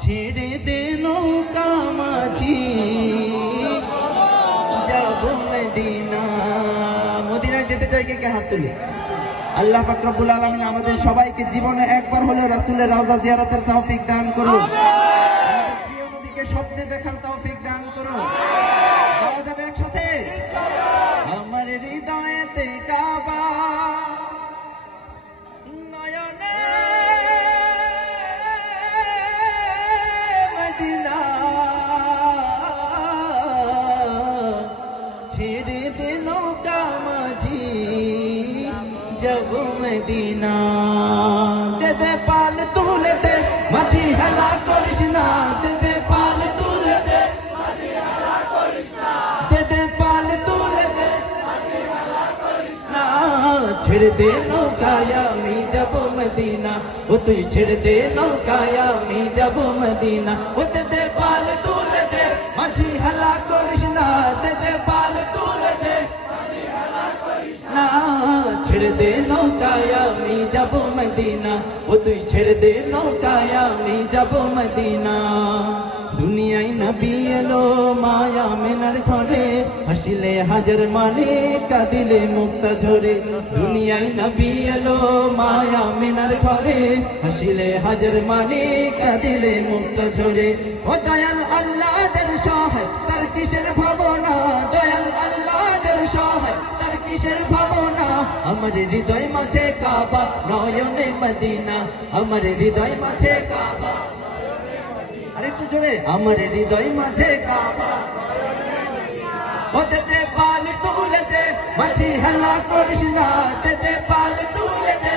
ছেড়ে দে নৌকা মাঝি। যাব মদিনা। মদিনায় যেতে চাই কে হাত তুলে? আল্লাহ ফাকরাবুল রব্বুল আমাদের সবাইকে জীবনে একবার হলে রাসুলের রাজা জিয়ারতের তৌফিক দান করুন। প্রিয় নবীকে স্বপ্নে দেখার তৌফিক দান করুন। ছেড়ে দে নৌকা মাঝি যাব মদিনা দে দে পাল তুলে দে মাঝি হেলা করিস না দে দে পাল তুলে দে দে দে পাল তুলে দে না ছেড়ে দে নৌকায় আমি যাব মদিনা ও তুই ছেড়ে দে নৌকায় আমি যাব মদিনা ও দে দে পাল তুলে দে মাঝি হালা করিস না দে দে পাল তুলে ছেড়ে দে নৌকায় আমি যাব মদিনা। ও তুই ছেড়ে দে আমি যাব মদিনা। দুনিয়ায় নবী এলো মায়া মেনার ঘরে। হাসিলে হাজার মানে কাঁদিলে মুক্তা ঝরে। দুনিয়ায় নবী এলো মায়া মেনার ঘরে। হাসিলে হাজার মানে কাঁদিলে মুক্তা ঝরে। ও দয়াল আল্লাহ আমার হৃদয় মাঝে কাবা নয়নে মদিনা আমার হৃদয় মাঝে কাবা আরেকটু জোরে আমার হৃদয় মাঝে কাবা ওতে পাল তুলে দে মাঝি হেলা করিস না পাল তুলে দে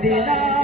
的啦。